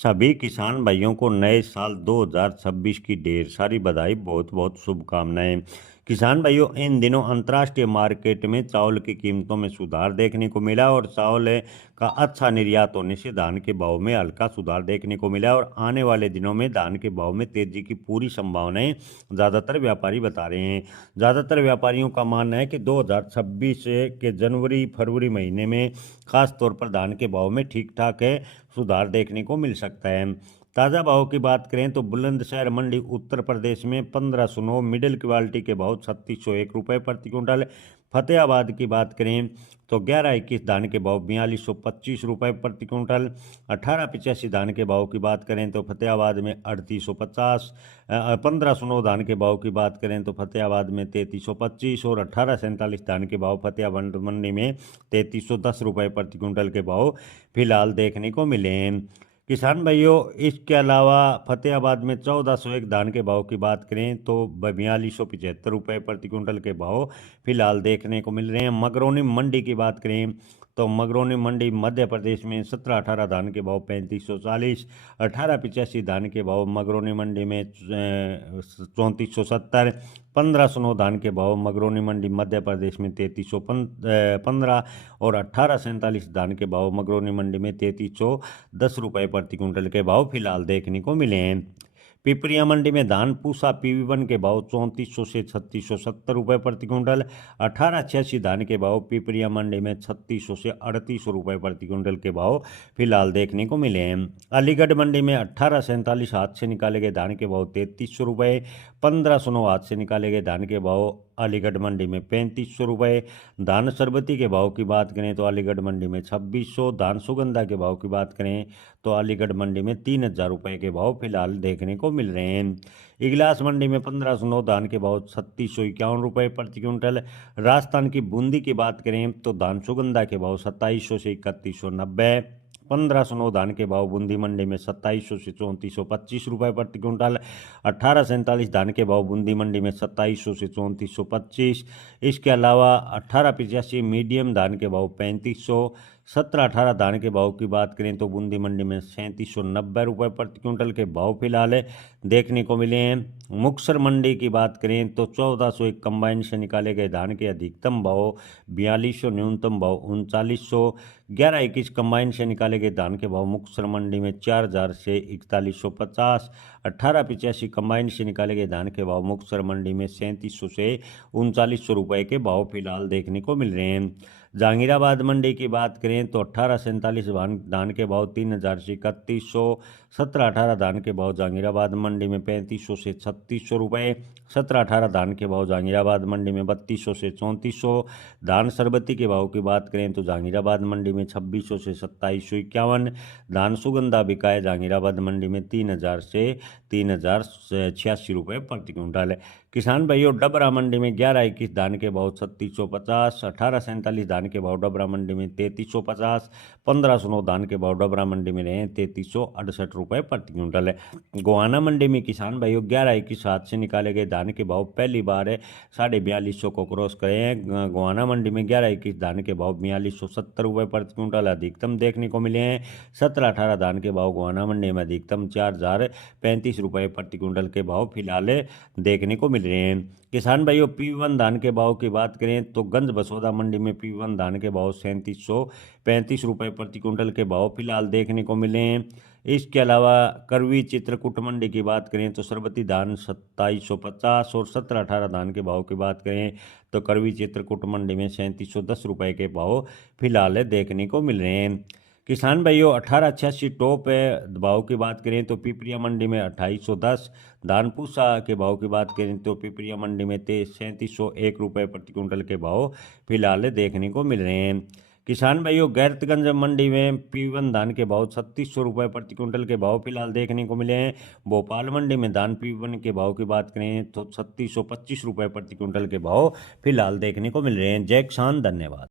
सभी किसान भाइयों को नए साल 2026 की ढेर सारी बधाई, बहुत बहुत शुभकामनाएं। किसान भाइयों, इन दिनों अंतर्राष्ट्रीय मार्केट में चावल की कीमतों में सुधार देखने को मिला और चावल का अच्छा निर्यात होने से धान के भाव में हल्का सुधार देखने को मिला और आने वाले दिनों में धान के भाव में तेजी की पूरी संभावनाएं ज़्यादातर व्यापारी बता रहे हैं। ज़्यादातर व्यापारियों का मानना है कि 2026 के जनवरी फरवरी महीने में खास तौर पर धान के भाव में ठीक ठाक है सुधार देखने को मिल सकता है। ताज़ा भाव की बात करें तो बुलंदशहर मंडी उत्तर प्रदेश में 1509, मिडिल क्वालिटी के भाव 3601 रुपये प्रति क्विंटल। फतेहाबाद की बात करें तो 1121 धान के भाव 4225 रुपये प्रति क्विंटल। 1885 धान के भाव की बात करें तो फतेहाबाद में 3850। 1509 धान के भाव की बात करें तो फतेहाबाद में 3325 और 1847 धान के भाव फतेहाबाद मंडी में 3310 रुपये प्रति क्विंटल के भाव फिलहाल देखने को मिले हैं। किसान भाइयों, इसके अलावा फतेहाबाद में 1401 धान के भाव की बात करें तो 4275 रुपये प्रति क्विंटल के भाव फिलहाल देखने को मिल रहे हैं। मगरौनी मंडी की बात करें तो मगरौनी मंडी मध्य प्रदेश में 1718 धान के भाव 3540। 1885 धान के भाव मगरौनी मंडी में 3470। 1509 धान के भाव मगरौनी मंडी मध्य प्रदेश में 3315 और 1847 धान के भाव मगरौनी मंडी में 3310 रुपये प्रति क्विंटल के भाव फिलहाल देखने को मिले हैं। पिपरिया मंडी में धान पूसा PV1 के भाव 3400 से 3670 रुपये प्रति क्विंटल। 1886 धान के भाव पिपरिया मंडी में 3600 से 3800 रुपये प्रति क्विंटल के भाव फिलहाल देखने को मिले हैं। अलीगढ़ मंडी में 1847 हाथ से निकाले गए धान के भाव 3300 रुपये। 1509 हाथ से निकाले गए धान के भाव अलीगढ़ मंडी में 3500 रुपये। धान सरबती के भाव की बात करें तो अलीगढ़ मंडी में 2600। धान सुगंधा के भाव की बात करें तो अलीगढ़ मंडी में 3000 रुपये के भाव फिलहाल देखने को मिल रहे हैं। इगलास मंडी में 1509 धान के भाव 3651 रुपये प्रति क्विंटल। राजस्थान की बूंदी की बात करें तो धान सुगंधा के भाव 2700 से 3190। 1509 धान के भाव बूंदी मंडी में 2700 से 3425 रुपये प्रति क्विंटल। 1847 धान के भाव बूंदी मंडी में 2700 से 3425। इसके अलावा 1885 मीडियम धान के भाव 3500। 1718 धान के भाव की बात करें तो बूंदी मंडी में 3790 रुपये प्रति क्विंटल के भाव फिलहाल देखने को मिले हैं। मुक्तसर मंडी की बात करें तो 1401 कंबाइन से निकाले गए धान के अधिकतम भाव 4200, न्यूनतम भाव 3900। 1121 कंबाइन से निकाले गए धान के भाव मुक्तसर मंडी में 4000 से 4150। 1885 कंबाइन से निकाले गए धान के भाव मुक्तसर मंडी में 3700 से 3900 रुपये के भाव फिलहाल देखने को मिल रहे हैं। जहांगीराबाद मंडी की बात करें तो 1847 धान के भाव 3000 से 3100। 1718 धान के भाव जहांगीराबाद मंडी में 3500 से 3600 रुपये। 1718 धान के भाव जहांगीराबाद मंडी में 3200 से 3400। धान सरबती के भाव की बात करें तो जहांगीराबाद मंडी में 2600 से 2751। धान सुगंधा बिकाए जहांगीराबाद मंडी में 3000 से 3086 रुपये प्रति क्विंटल। किसान भाइयों, डबरा मंडी में 1121 धान के भाव 3650। 1847 धान के भाव डबरा मंडी में 3350। 1509 धान के भाव डबरा मंडी में रहे 3368 रुपये प्रति क्विंटल। गोहाना मंडी में किसान भाइयों 1121 हाथ से निकाले गए धान के भाव पहली बार 4250 को क्रॉस करे हैं। गोहाना मंडी में 1121 धान के भाव 4270 रुपये प्रति क्विंटल अधिकतम देखने को मिले हैं। 1718 धान के भाव गोहाना मंडी में अधिकतम 4035 रुपये प्रति क्विंटल के भाव फिलहाल देखने को मिल रहे हैं। किसान भाइयों, PV1 धान के भाव की बात करें तो गंज बसोदा मंडी में PV1 धान के भाव 3735 रुपये प्रति क्विंटल के भाव फिलहाल देखने को मिले हैं। इसके अलावा करवी चित्रकूट मंडी की बात करें तो सरबती धान 2750 और 1718 धान के भाव की बात करें तो करवी चित्रकूट मंडी में 3710 रुपये के भाव फिलहाल देखने को मिल रहे हैं। किसान भाइयों, 1886 टॉप भाव की बात करें तो पिपरिया मंडी में 2810। धान पूसा के भाव की बात करें तो पिपरिया मंडी में 3701 रुपये प्रति क्विंटल के भाव फिलहाल देखने को मिल रहे हैं। किसान भाइयों, गैरतगंज मंडी में PV1 धान के भाव 3600 रुपये प्रति क्विंटल के भाव फिलहाल देखने को मिले हैं। भोपाल मंडी में धान PV1 के भाव की बात करें तो 3625 रुपये प्रति क्विंटल के भाव फिलहाल देखने को मिल रहे हैं। जय किसान, धन्यवाद।